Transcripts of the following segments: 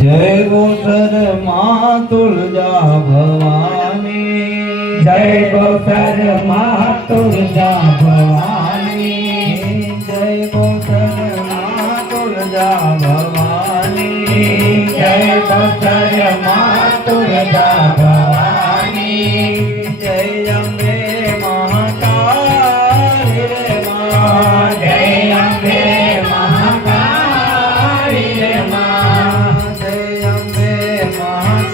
જય ગોસરમાં તુલજા ભવાની. જય ગોસરમાં તુલજા ભવાની. જય ગોસરમાં તુલજા ભવાની. જય ગોસરમાં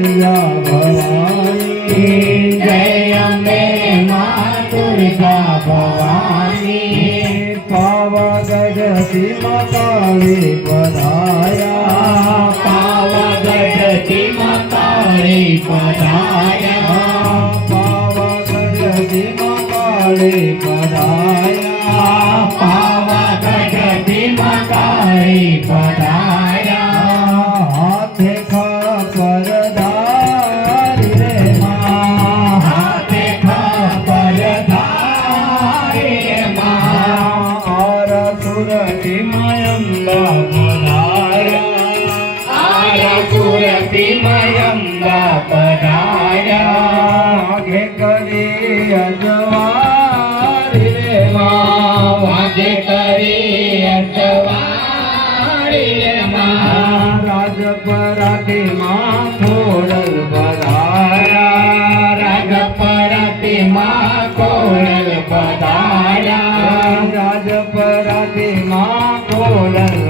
માં ભવાની જય અંબે માં દુર્ગા ભવાની. પાવાગઢથી મકાળી પધાર્યા. આરસુરતી મયંબા પધાર્યા આગે કરી અજવારી રે માં વાગે કરી અસવારી રે માં રાજપરાથી માં ખોડલ પધાર્યા રાજપરાતી માં કોળલ પધાર્યા રાજપરાથી માં ખોડલ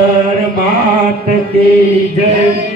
माता की जय